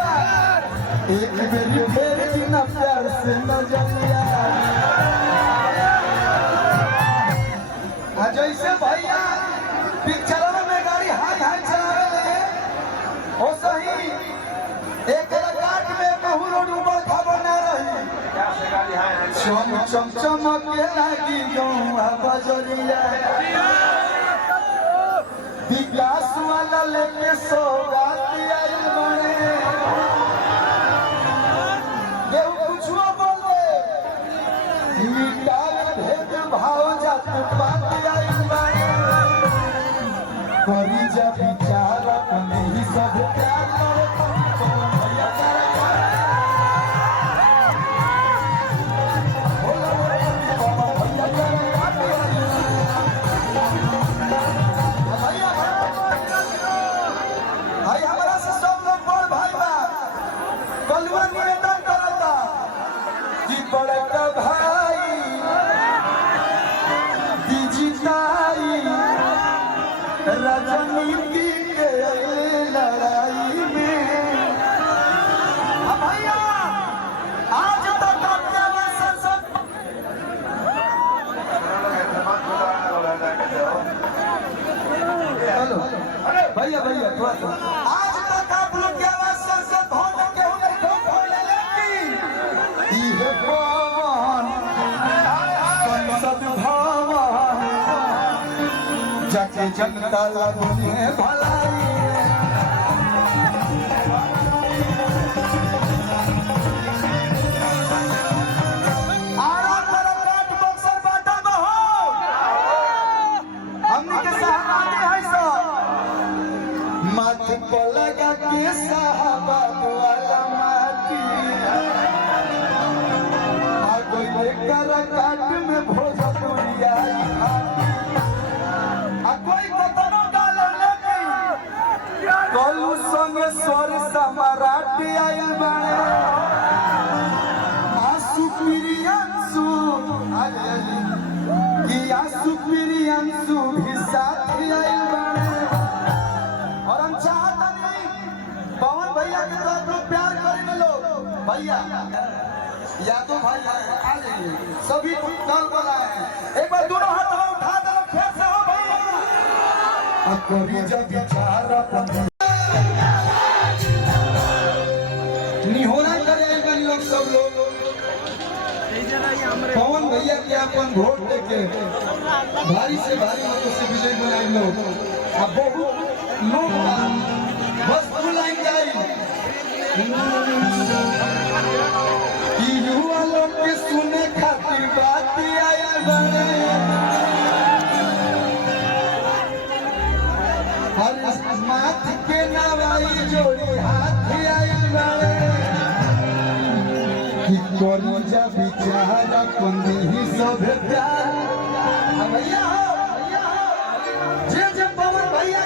एक मेरी फेर बिना प्यार से न जलिया जैसे भैया पिक्चर में गाड़ी हाय हाय चलावे लगे हो सही एक काट में कहूँ रोड ऊपर खबर न रही चम चम चमके लगी गौआ बजरिया विकास वाला लेके सौगात आई बने भाव जात बात आई बारे करी जा विचार नहीं सब प्यार भाई हमारा से सब लोग बड़ भाई बा कलुआ निवेदन करता कि बड़का भाई राजनीति के लड़ाई में भैया आज तक संसद भैया भैया थोड़ा सा आज तक आप लोग की आवाज संसद भवन में क्यों नहीं खोले लेकिन ये भवन संसद भवन जाके जनता लगने भलाई माथे पर लगा के साहबाद वाला माटी आ कोई लेकर काट में भोजपुरिया आ कोई कतनो डाले लेकिन कलू संगे स्वर समराटी आइल बाड़े आंसू प्रियांशु कि आंसू प्रियांशु भी साथ आइल बाड़े और हम चाहता नहीं पवन भैया के साथ लोग प्यार करेंगे लोग भैया यादव भाई आ जाइए सभी दल वाला है एक बार दोनों हाथ उठा दो फिर से हो भैया अब कभी जब विचार निहोरा करेगा लोग सब लोग पवन भैया के अपन वोट देके भारी से भारी मतों से विजय बनाए लोग अब बहुत लोग बस बुलाएं जाए युवा लोग के सुने खातिर बात आया बने हर माथ के नवाई जोड़ी हाथ आया बने कि करी जा बिचारा कंदी ही सब प्यार भैया जे जे पवन भैया